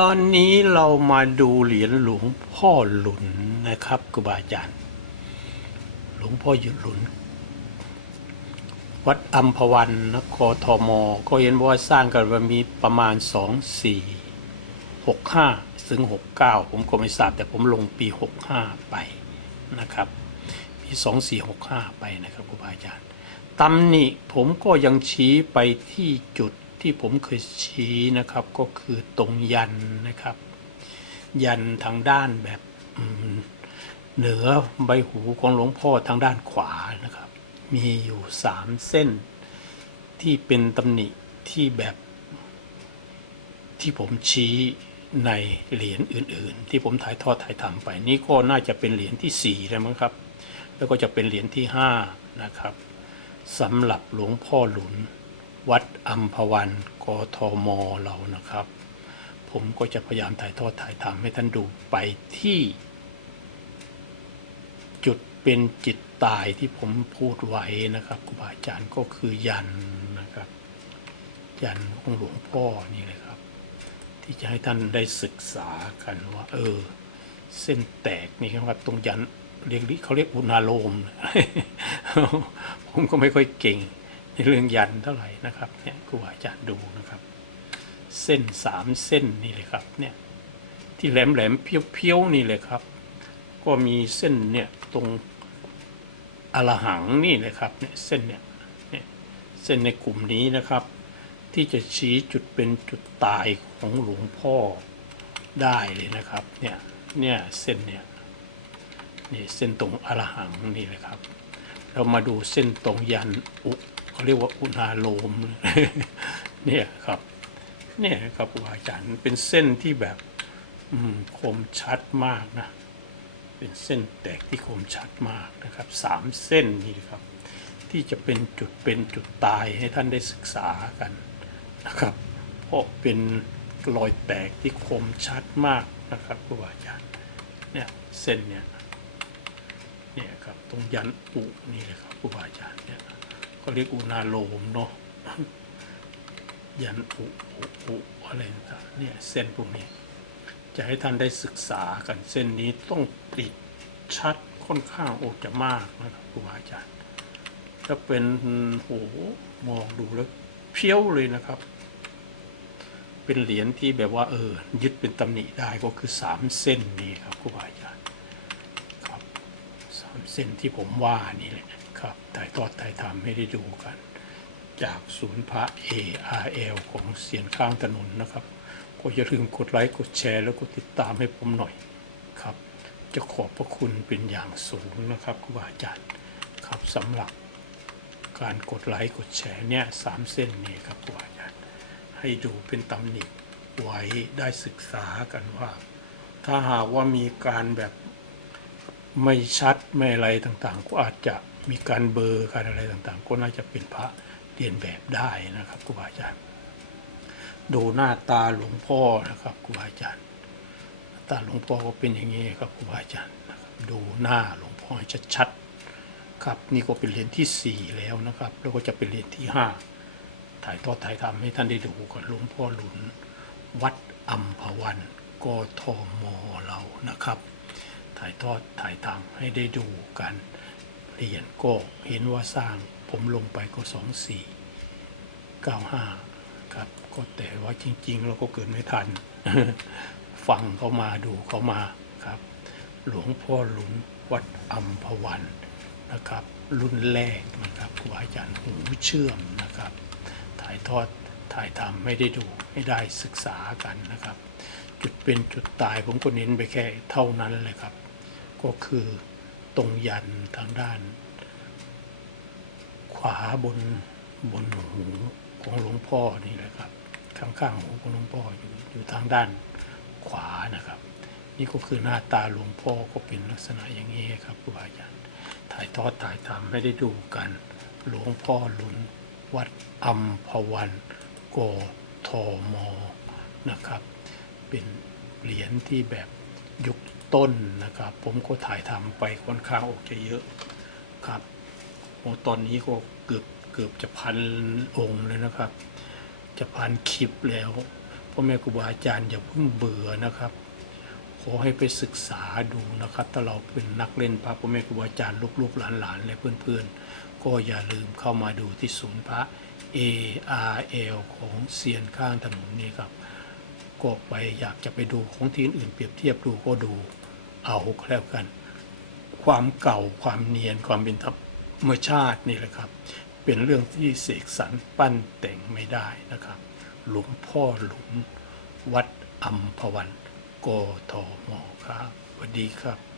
ตอนนี้เรามาดูเหรียญหลวงพ่อหลุนนะครับครูบาอาจารย์ หลวงพ่อหยุดหลุน วัดอัมพวันนครทม ก็เห็นว่าสร้างกันมามีประมาณ 2 4 6 5 ถึง 69 ผมก็ไม่ทราบแต่ผมลงปี 65 ไปนะครับ ปี 2 4 6 5 ไปนะครับครูบาอาจารย์ตำหนิผมก็ยังชี้ไปที่จุด ที่ผมเคยชี้นะครับก็คือตรงยันนะครับ ยันทางด้านแบบเหนือใบหูของหลวงพ่อทางด้านขวานะครับ มีอยู่สามเส้นที่เป็นตำหนิที่แบบที่ผมชี้ในเหรียญอื่น ๆ ที่ผมถ่ายทอดถ่ายทำไปนี่ก็น่าจะเป็นเหรียญที่สี่แล้วมั้งครับ แล้วก็จะเป็นเหรียญที่ห้านะครับสำหรับหลวงพ่อหลุน วัดอัมพวันกทมเรานะครับ ผมก็จะพยายามถ่ายทอดถ่ายทำให้ท่านดูไปที่ จุดเป็นจิตตายที่ผมพูดไว้นะครับครูบาอาจารย์ก็คือยันนะครับ ยันของหลวงพ่อนี่เลยครับ ที่จะให้ท่านได้ศึกษากันว่าเออ เส้นแตกนี่ครับตรงยันเรียกเขาเรียกอุณาโลม ผมก็ไม่ค่อยเก่ง เรื่องยันเท่าไหร่นะครับเนี่ยครูบาอาจารย์ดูนะครับ เส้นสามเส้นนี่เลยครับเนี่ยที่แหลมแหลมๆเพี้ยวๆนี่เลยครับ ก็มีเส้นเนี่ยตรงอรหังนี่เลยครับเนี่ยเส้นเนี่ยเนี่ยเส้นในกลุ่มนี้นะครับ ที่จะชี้จุดเป็นจุดตายของหลวงพ่อได้เลยนะครับเนี่ยเนี่ยเส้นเนี่ยนี่เส้นตรงอรหังนี่เลยครับ เรามาดูเส้นตรงยันอุ เขาเรียกว่าอุณาโลมเนี่ยครับ เนี่ยครับครูอาจารย์เป็นเส้นที่แบบคมชัดมากนะ เป็นเส้นแตกที่คมชัดมากนะครับสามเส้นนี่ครับ ที่จะเป็นจุดเป็นจุดตายให้ท่านได้ศึกษากันนะครับ เพราะเป็นรอยแตกที่คมชัดมากนะครับครูบาอาจารย์เนี่ยเส้นเนี่ยเนี่ยครับตรงยันอุนี่เลยครับครูบาอาจารย์เนี่ย ก็เรียกอุณาโลมเนาะยันอุอุอุอะไรต่างเนี่ยเส้นพวกนี้ จะให้ท่านได้ศึกษากันเส้นนี้ต้องติดชัดค่อนข้างโอจะมากนะครับครูบาอาจารย์ถ้าเป็นโหมองดูแล้วเพี้ยวเลยนะครับ เป็นเหรียญที่แบบว่าเออยึดเป็นตำหนิได้ก็คือสามเส้นนี้ครับครูบาอาจารย์ครับสามเส้นที่ผมว่านี่แหละ ครับถ่ายทอดถ่ายทำให้ได้ดูกัน จากศูนย์พระ ARL ของเสียนข้างถนนนะครับ ก็อย่าลืมกดไลค์กดแชร์แล้วก็ติดตามให้ผมหน่อยครับ จะขอบพระคุณเป็นอย่างสูงนะครับครูบาอาจารย์ครับสำหรับการกดไลค์กดแชร์เนี่ยสามเส้นนี้ครับครูบาอาจารย์ให้ดูเป็นตำหนิไว้ได้ศึกษากันว่า ถ้าหากว่ามีการแบบไม่ชัด ไม่อะไรต่างๆ ก็อาจจะ มีการเบอร์การอะไรต่างๆ ก็น่าจะเป็นพระเรียนแบบได้นะครับครูบาอาจารย์ ดูหน้าตาหลวงพ่อนะครับครูบาอาจารย์หน้าตาหลวงพ่อก็เป็นอย่างนี้ครับครูบาอาจารย์นะครับดูหน้าหลวงพ่อชัดๆครับ นี่ก็เป็นเรียญที่สี่แล้วนะครับ แล้วก็จะเป็นเรียญที่ห้าถ่ายทอดถ่ายทำให้ท่านได้ดูก่อนหลวงพ่อหลุน วัดอัมพวันกทมเรานะครับ ถ่ายทอดถ่ายทำให้ได้ดูกัน เรียญก็เห็นว่าสร้างผมลงไปก็สองสี่95ครับ ก็แต่ว่าจริง ๆ เราก็เกิดไม่ทัน ฟังเขามาดูเขามาครับ หลวงพ่อหลุนวัดอัมพวันนะครับ รุ่นแรกนะครับครูอาจารย์หูเชื่อมนะครับ ถ่ายทอดถ่ายทำให้ได้ดูให้ได้ศึกษากันนะครับ จุดเป็นจุดตายผมก็เน้นไปแค่เท่านั้นเลยครับ ก็คือ ตรงยันทางด้าน ขวาบนบนหูของหลวงพ่อนี่แหละครับ ข้างๆหูของหลวงพ่ออยู่อยู่ทางด้านขวานะครับ นี่ก็คือหน้าตาหลวงพ่อก็เป็นลักษณะอย่างนี้ครับครูบาอาจารย์ถ่ายทอดถ่ายทำให้ได้ดูกัน หลวงพ่อหลุนวัดอัมพวันกทมนะครับ เป็นเหรียญที่แบบยุค ต้นนะครับ ผมก็ถ่ายทำไปค่อนข้างออกจะเยอะครับโอ้ตอนนี้ก็เกือบเกือบจะพันองค์เลยนะครับ จะพันคลิปแล้วพ่อแม่ครูบาอาจารย์อย่าเพิ่งเบื่อนะครับ ขอให้ไปศึกษาดูนะครับถ้าเราเป็นนักเล่นพระพ่อแม่ครูบาอาจารย์ลูกๆหลานๆและเพื่อนๆ ก็อย่าลืมเข้ามาดูที่ศูนย์พระ ARL ของเซียนข้างถนนนี้ครับก็ไปอยากจะไปดูของที่อื่นเปรียบเทียบดูก็ดู เอาก็แล้วกัน ความเก่าความเนียนความเป็นธรรมชาตินี่แหละครับ เป็นเรื่องที่เสกสรรปั้นแต่งไม่ได้นะครับ หลวงพ่อหลุมวัดอัมพวันโกทมครับสวัสดีครับ